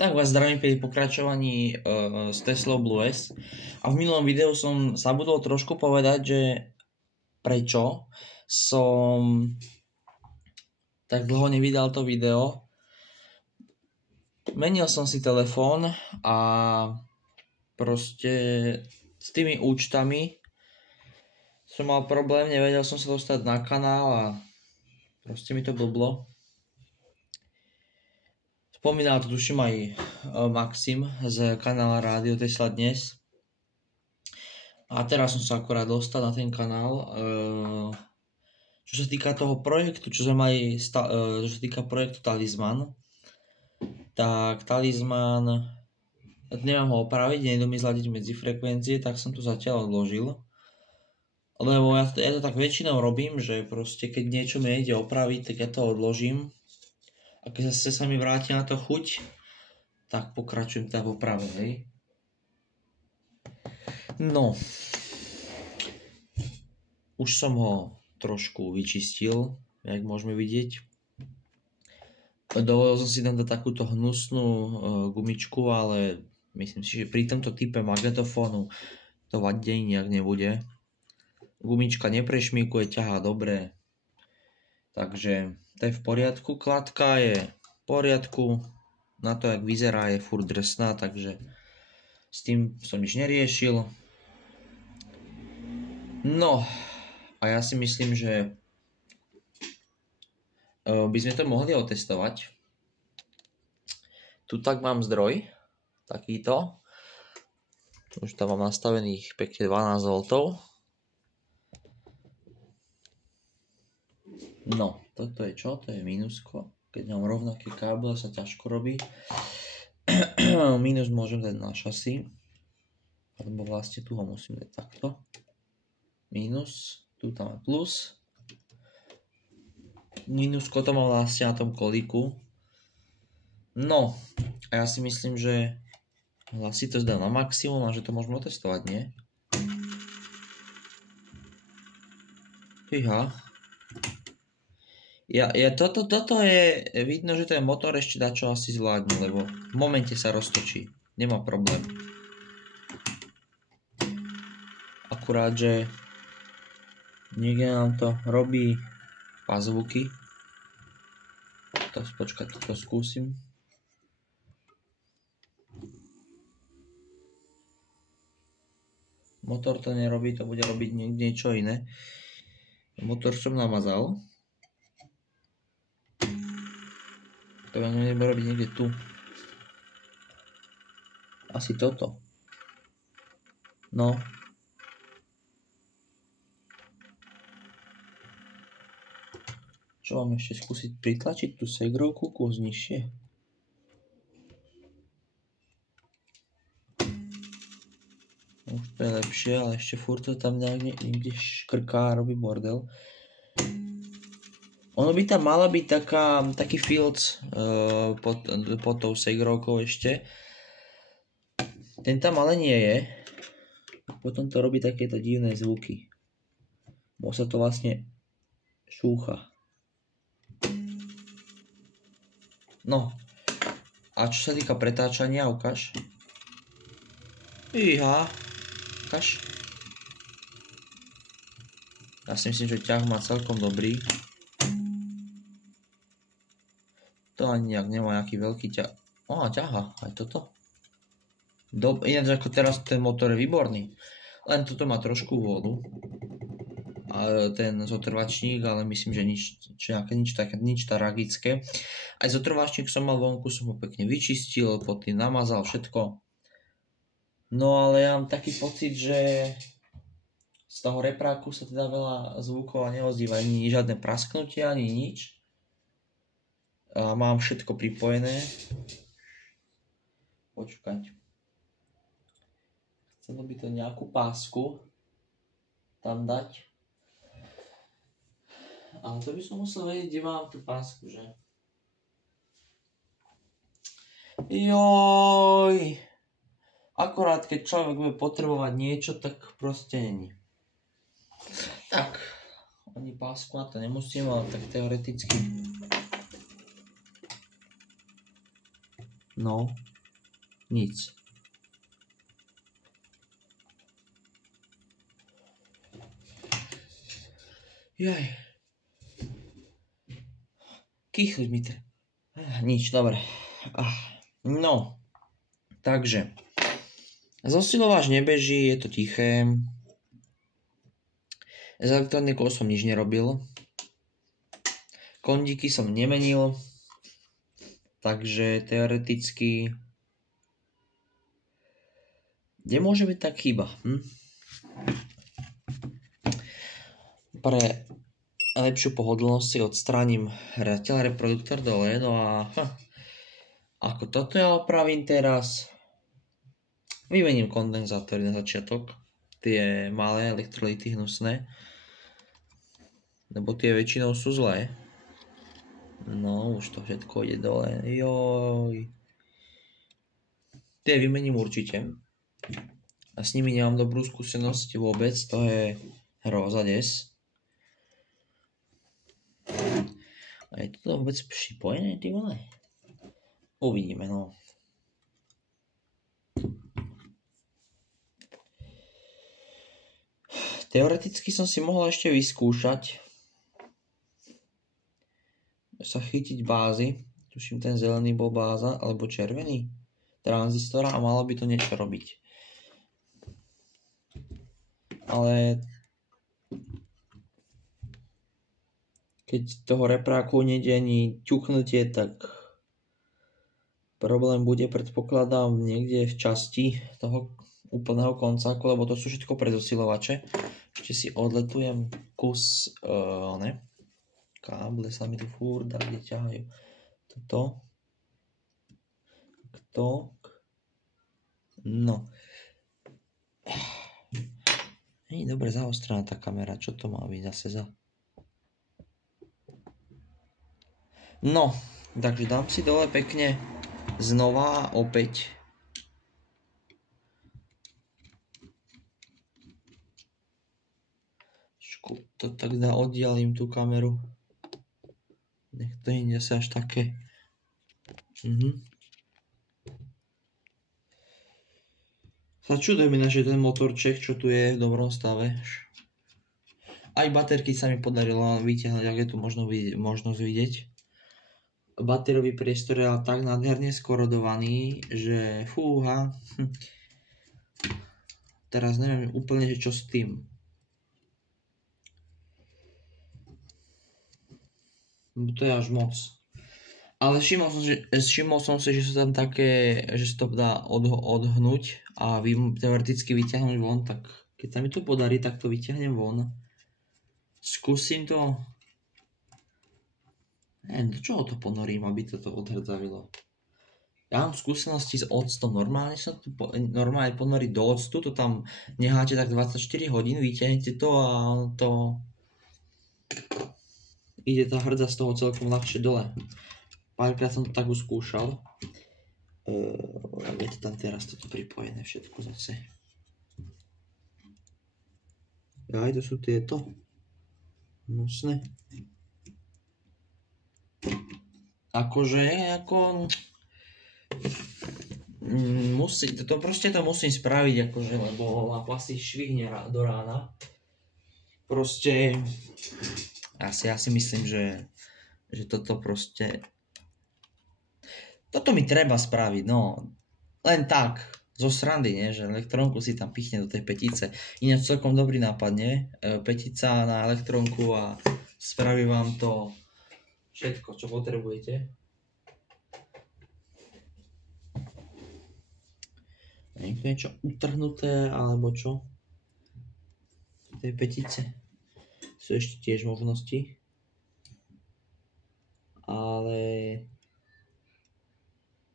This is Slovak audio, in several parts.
Tak vás zdravím pri pokračovaní s Teslou Blue S. A v minulom videu som zabudol trošku povedať, že prečo som tak dlho nevydal to video. Menil som si telefón a proste s tými účtami som mal problém, nevedel som sa dostať na kanál a proste mi to blblo. Spomínal to tuším aj Maxim z kanála Rádio Tesla dnes. A teraz som sa akorát dostal na ten kanál. Čo sa týka toho projektu, čo sa týka projektu Talisman, tak Talisman, nemám ho opraviť, nejdu mi zladiť medzi frekvencie, tak som to zatiaľ odložil. Lebo ja to tak väčšinou robím, že proste keď niečo mi nejde opraviť, tak ja to odložím. A keď sa mi vráti na to chuť, tak pokračujem teda v oprave, hej. No. Už som ho trošku vyčistil, jak môžeme vidieť. Dovolil som si tam dať takúto hnusnú gumičku, ale myslím si, že pri tomto type magnetofónu to vadiť nejak nebude. Gumička neprešmíkuje, ťahá dobre. Takže to je v poriadku. Kladka je v poriadku. Na to, jak vyzerá, je furt drsná, takže s tým som nič neriešil. No, a ja si myslím, že by sme to mohli otestovať. Tu tak mám zdroj, takýto. Už tam mám nastavených pekne 12 V. No, toto je čo? To je mínusko. Keď mám rovnaký kábel, sa ťažko robí. Mínus môžem dať na šasy. Alebo vlastne tu ho musím dať takto. Mínus, tu tam je plus. Mínusko to mám vlastne na tom kolíku. No, a ja si myslím, že hlasy to zdá na maximum a že to môžeme otestovať, nie? Fíha. Toto je, vidno, že ten motor ešte dá čo asi zvládne, lebo v momente sa roztočí. Nemá problém. Akurát, že niekde nám to robí pazvuky. Počkať, to skúsim. Motor to nerobí, to bude robiť niečo iné. Motor som namazal. To nebude robiť niekde tu. Asi toto. No. Čo mám ešte skúsiť pritlačiť tú segrovku kus nižšie? Už to je lepšie, ale ešte furt to tam niekde škrká a robí bordel. Ono by tam mala byť taký filc pod tou segrovkou ešte. Ten tam ale nie je. Potom to robí takéto divné zvuky. Bo sa to vlastne šúcha. No. A čo sa týka pretáčania, ukáž. Iha. Ukáž. Ja si myslím, že ťah má celkom dobrý. To ani nejak nemá nejaký veľký ťah. Ťaha. Aj toto. Ináč ako teraz ten motor je výborný. Len toto má trošku vodu. A ten zotrvačník, ale myslím, že nič tragické. Aj zotrvačník som mal vonku, som ho pekne vyčistil, pod tým namazal všetko. No ale ja mám taký pocit, že z toho repráku sa teda veľa zvukov neozdíva, ani žiadne prasknutia, ani nič. A mám všetko pripojené. Počkať. Chcelo by to nejakú pásku tam dať. Ale to by som musel vedieť, kde mám tú pásku, že? Joj. Akorát keď človek bude potrebovať niečo, tak proste není. Tak. Ani pásku na to nemusím, ale tak teoreticky. No. Nic. Jaj. Kýchnuť mi treba. Nič, dobre. No, takže. Zosilovač nebeží, je to tiché. S elektronikou som nič nerobil. Kondíky som nemenil. Takže teoreticky... Kde môže byť tak chyba? Pre lepšiu pohodlnosť si odstránim reproduktor dole, no a ako toto ja opravím teraz, vymením kondenzátory na začiatok, tie malé elektrolyty hnusné, lebo tie väčšinou sú zlé. No, už to všetko ide dole, joj. Tie vymením určite. A s nimi nemám dobrú skúsenosť vôbec, to je hrôza des. A je to vôbec pripojené, ty vole? Uvidíme, no. Teoreticky som si mohol ešte vyskúšať sa chytiť bázy. Tuším, ten zelený bol báza, alebo červený tranzistora a malo by to niečo robiť. Ale keď toho repráku nejde ani ťuknutie, tak problém bude, predpokladám, niekde v časti toho úplného koncáku, lebo to sú všetko predosilovače. Ešte si odletujem kus, káble sa mi tu furt kde ťahajú. Toto. No. Nie je dobre zaostrená tá kamera, čo to má byť zase za... No, takže dám si dole pekne znova opäť. To tak oddialím tú kameru. Nech to nie je až také. Začudujem ináč, že ten motorček, čo tu je v dobrom stave. Aj baterky sa mi podarilo vytiahnuť, ak je tu možnosť vidieť. Batériový priestor je tak nádherne skorodovaný, že fúha. Teraz neviem úplne, že čo s tým. To je až moc. Ale všimol som si, že sú tam také, že sa to dá odhnúť a teoreticky vyťahnuť von, tak keď sa mi to podarí, tak to vyťahnem von. Skúsim to. Neviem, do čoho to ponorím, aby to odhrdzavilo. Ja mám skúsenosti s octom, normálne sa to ponoriť do octu, to tam necháte tak 24 hodín, vyťahnete to a to ide tá hrdza z toho celkom ľahšie dole. Párkrát som to tak uskúšal. Je to tam teraz toto pripojené všetko zase. Aj to sú tieto. Hnusné. To proste to musím spraviť, lebo ma asi švihne do rána. Proste ja si myslím, že toto proste toto mi treba spraviť, no. Len tak, zo srandy, nie? Že elektrónku si tam pichne do tej petice. Ináč celkom dobrý nápad, nie? Petica na elektrónku a spraví vám to všetko, čo potrebujete. Niekto niečo utrhnuté, alebo čo? Tej petice sú ešte tiež možnosti. Ale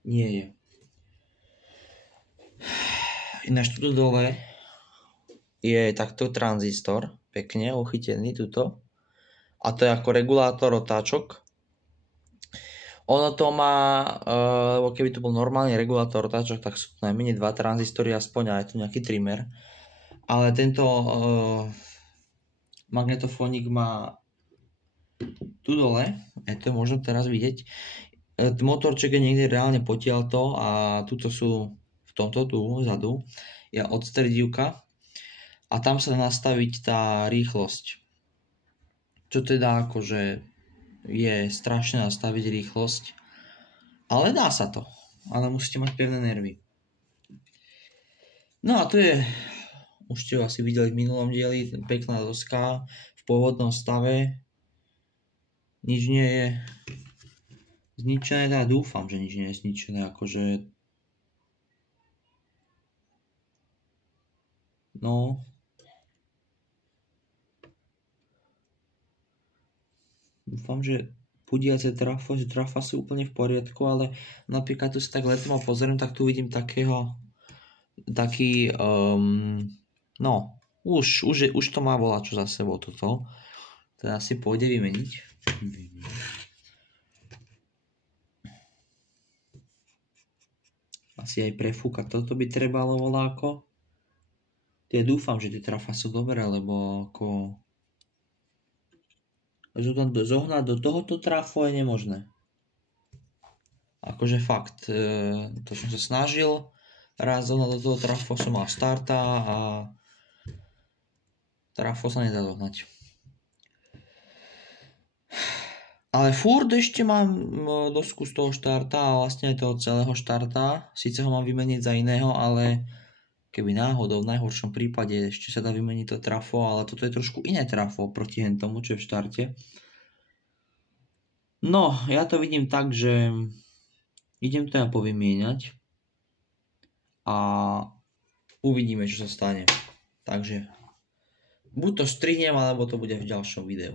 nie je. Ináč tu dole je takto tranzistor, pekne uchytený tuto. A to je ako regulátor otáčok. Ono to má, lebo keby to bol normálny regulátor otáčok, tak sú najmenej 2 tranzistory aspoň a je tu nejaký trimmer. Ale tento magnetofónik má tu dole, to je možno teraz vidieť. Motorček je niekde reálne potiaľto a tuto sú v tomto tu vzadu, je odstredivka a tam sa dá nastaviť tá rýchlosť. Čo teda akože je strašné nastaviť rýchlosť, ale dá sa to. Ale musíte mať pevné nervy. No a tu je, už ste ho asi videli v minulom dieli, pekná doska v pôvodnom stave. Nič nie je zničené, teda dúfam, že nič nie je zničené, akože no dúfam, že pudiace trafa sú úplne v poriadku, ale napríklad tu si tak letom pozriem, tak tu vidím taký no už to má volačo za sebou toto, teda si pôjde vymeniť. Asi aj prefúkať toto by trebalo voláko. Ja dúfam, že tie trafa sú dobré, lebo ako zohnať do tohoto trafu je nemožné. Akože fakt, to som sa snažil, raz zohnať do toho trafu som mal starta a trafo sa nedá zohnať. Ale furt ešte mám dosku z toho štarta a vlastne aj toho celého štarta. Sice ho mám vymeniť za iného, ale keby náhodou v najhoršom prípade ešte sa dá vymeniť to trafo, ale toto je trošku iné trafo proti tomu, čo je v štarte. No, ja to vidím tak, že idem to ja povymieňať a uvidíme, čo sa stane. Takže buď to strihnem, alebo to bude v ďalšom videu.